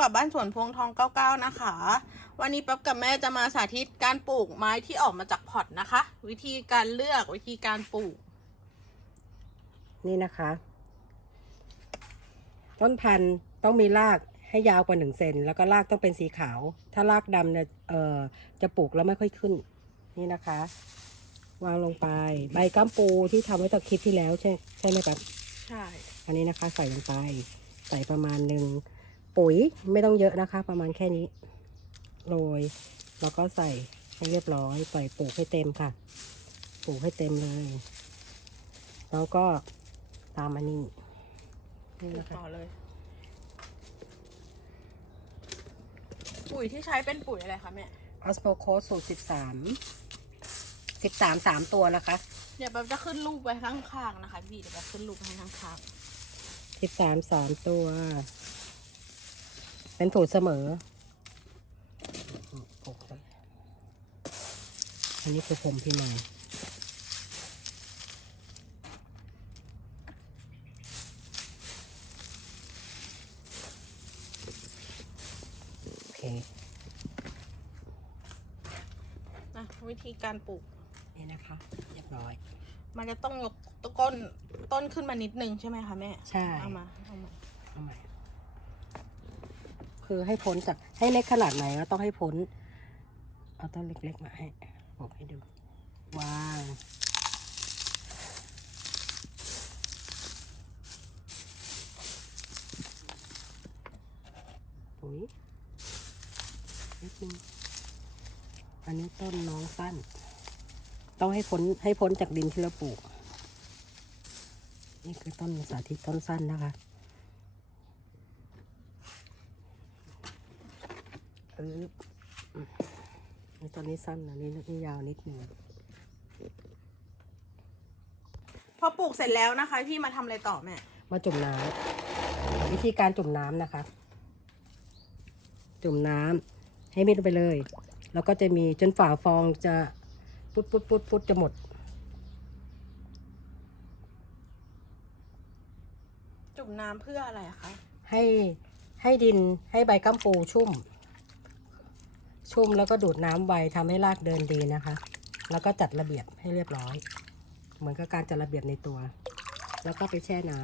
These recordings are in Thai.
กับบ้านสวนพวงทอง 99 นะคะ วันนี้ป๊บกับแม่จะมาสาธิตการปลูกไม้ที่ออกมาจากพอร์ตนะคะ วิธีการเลือกวิธีการปลูก นี่นะคะ ต้นพันธุ์ต้องมีรากให้ยาวกว่าหนึ่งเซนแล้วก็รากต้องเป็นสีขาว ถ้ารากดำเนี่ยเอ่อจะปลูกแล้วไม่ค่อยขึ้น นี่นะคะ วางลงไปใบก้ามปูที่ทำไว้ตอนคลิปที่แล้วใช่ใช่ไหมครับใช่ อันนี้นะคะใส่ลงไปใส่ประมาณหนึ่ง ปุ๋ยไม่ต้องเยอะนะคะ ประมาณแค่นี้โรยแล้วก็ใส่ให้เรียบร้อยใส่ปลูกให้เต็มค่ะ ปลูกให้เต็มเลย แล้วก็ตามอันนี้ปนี่ลูกนะคะต่อเลย ปุ๋ยที่ใช้เป็นปุ๋ยอะไรคะแม่ออสโปโคสูตรสิบสามสิบสามสามตัวนะคะ เดี๋ยวป๊บจะขึ้นรูปไว้ข้างๆนะคะ พี่เดี๋ยวป๊บขึ้นรูปให้ข้างสิบสามสามตัว เป็นสูตรเสมอปลูกเลยอันนี้คือผมพี่นายโอเคๆนะวิธีการปลูก นี่นะคะ เรียบร้อย มันจะต้องยกต้นต้นขึ้นมานิดนึงใช่ไหมคะแม่ ใช่ เอามาเอามาเอาใหม่ คือให้พ้นจากให้เล็กขนาดไหนก็ต้องให้พ้น เอาต้นเล็กๆมาให้บอกให้ดูวางปุ๋ยนิดนึงอันนี้ต้นน้องสั้น ต้องให้พ้นให้พ้นจากดินที่เราปลูก นี่คือต้นสาธิตต้นสั้นนะคะ เออนี่ตอนนี้สั้นนะนี่นี่ยาวนิดหนึ่งพอปลูกเสร็จแล้วนะคะพี่มาทำอะไรต่อแม่ มาจุ่มน้ำวิธีการจุ่มน้ำนะคะ จุ่มน้ำให้มิดลงไปเลย แล้วก็จะมีจนฝาฟองจะปุ๊ดปุ๊ดปุ๊ดปุ๊ดจะหมด จุ่มน้ำเพื่ออะไรอะคะให้ให้ดินให้ใบกัมปูชุ่ม ชุ่มแล้วก็ดูดน้ำไวทำให้รากเดินดีนะคะ แล้วก็จัดระเบียบให้เรียบร้อย เหมือนกับการจัดระเบียบในตัว แล้วก็ไปแช่น้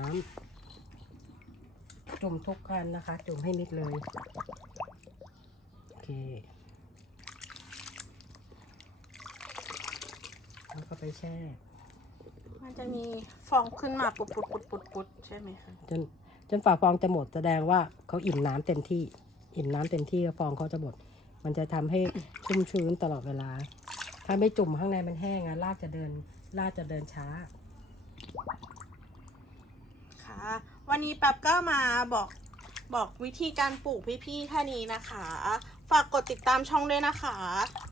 ำจุ่มทุกครั้งนะคะ จุ่มให้มิดเลยโอเคแล้วก็ไปแช่ มันจะมีฟองขึ้นมาปุดปุดปุดปุดปุดใช่ไหมคะจนจนฝาฟองจะหมดแสดงว่าเขาอิ่มน้ำเต็มที่ อิ่มน้ำเต็มที่แล้วฟองเขาจะหมด มันจะทำให้ชุ่มชื้นตลอดเวลา ถ้าไม่จุ่มข้างในมันแห้งอะรากจะเดินรากจะเดินช้า ค่ะ วันนี้แป๊บก็มาบอกบอกวิธีการปลูกพี่ๆแค่นี้นะคะ ฝากกดติดตามช่องด้วยนะคะ